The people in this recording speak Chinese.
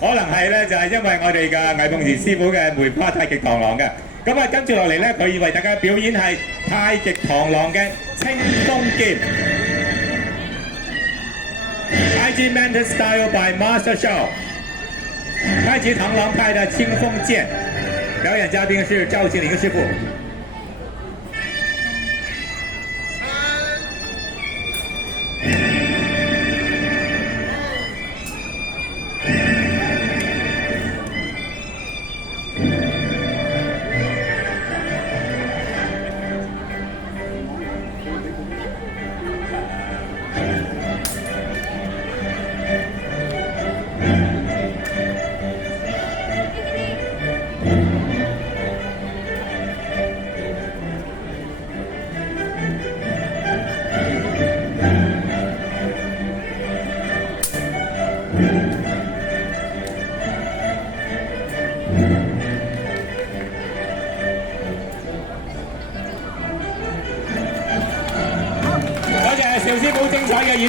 可能係咧就係因為我哋嘅魏鳳賢師傅嘅梅花太極螳螂嘅。咁啊，跟住落嚟咧，佢為大家表演係太極螳螂嘅清風劍。Regimental Style by Master Shaw， 太极螳螂派的清风剑，表演嘉宾是赵庆龄师傅。多謝邵師傅精彩嘅演